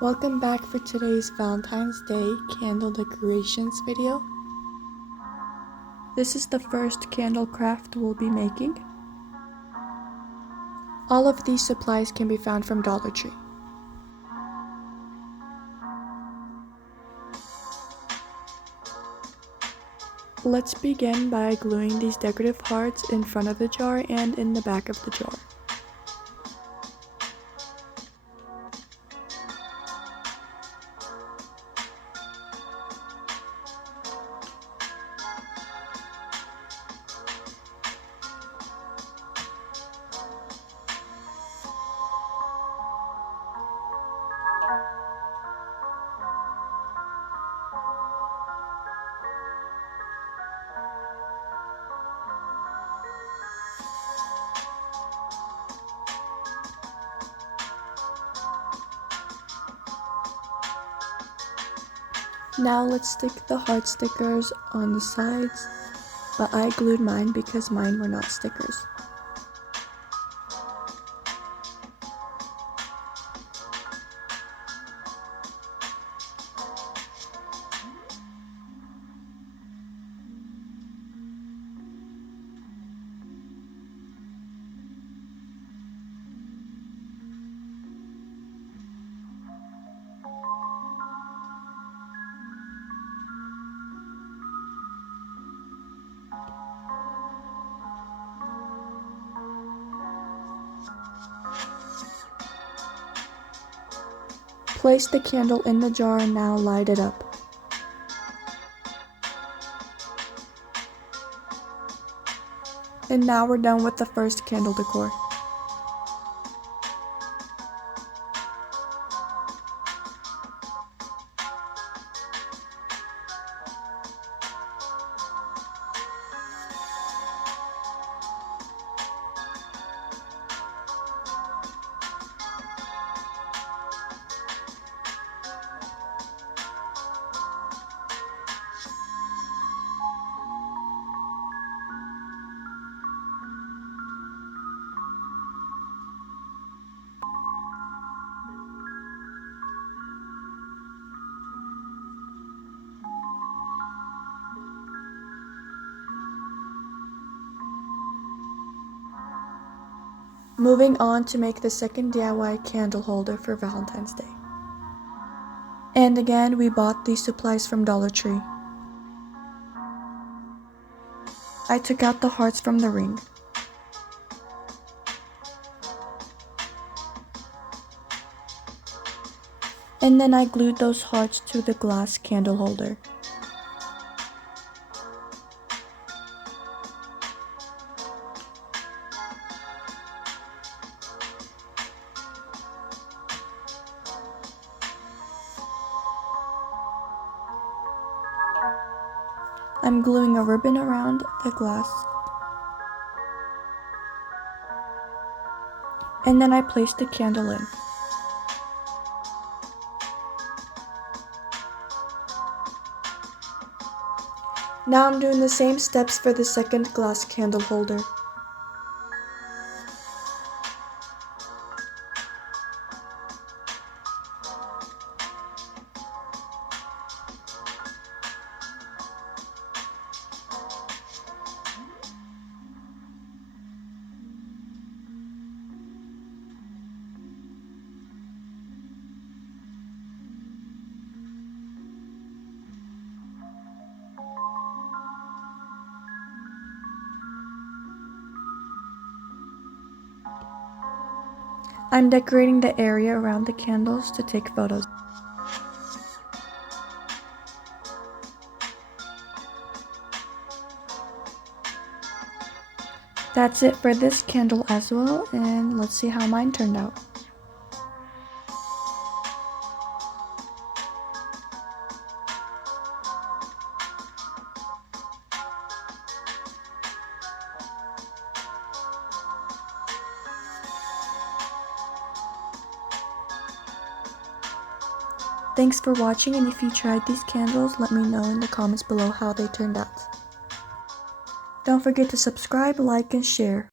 Welcome back for today's Valentine's Day candle decorations video. This is the first candle craft we'll be making. All of these supplies can be found from Dollar Tree. Let's begin by gluing these decorative hearts in front of the jar and in the back of the jar. Now let's stick the heart stickers on the sides, but I glued mine because mine were not stickers. Place the candle in the jar and now light it up. And now we're done with the first candle decor. Moving on to make the second DIY candle holder for Valentine's Day. And again, we bought these supplies from Dollar Tree. I took out the hearts from the ring. And then I glued those hearts to the glass candle holder. I'm gluing a ribbon around the glass. And then I placed the candle in. Now I'm doing the same steps for the second glass candle holder. I'm decorating the area around the candles to take photos. That's it for this candle as well, and let's see how mine turned out. Thanks for watching, and if you tried these candles, let me know in the comments below how they turned out. Don't forget to subscribe, like, and share.